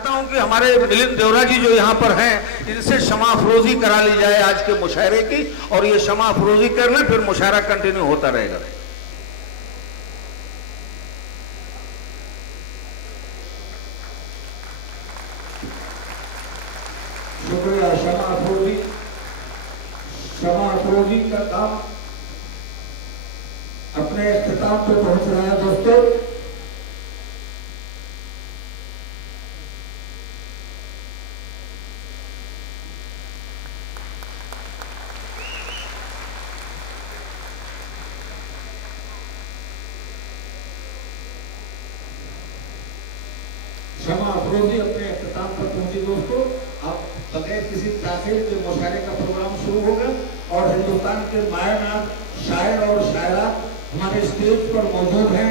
चाहता हूं कि हमारे मिलिंद देवरा जी जो यहाँ पर हैं, इनसे क्षमा अफरोजी करा ली जाए आज के मुशायरे की, और ये क्षमा अफरोजी कर लें, फिर मुशायरा कंटिन्यू होता रहेगा। शुक्रिया। क्षमा अफरोजी का काम अपने इख्तिताम पे पहुंच रहा है दोस्तों। क्षमा अफरोजी अपने इख्तिताम पर पहुंची दोस्तों। अब बगैर किसी ताखीर के मुशायरे का प्रोग्राम शुरू होगा और हिंदुस्तान के मायनात शायर और शायरा हमारे स्टेज पर मौजूद हैं।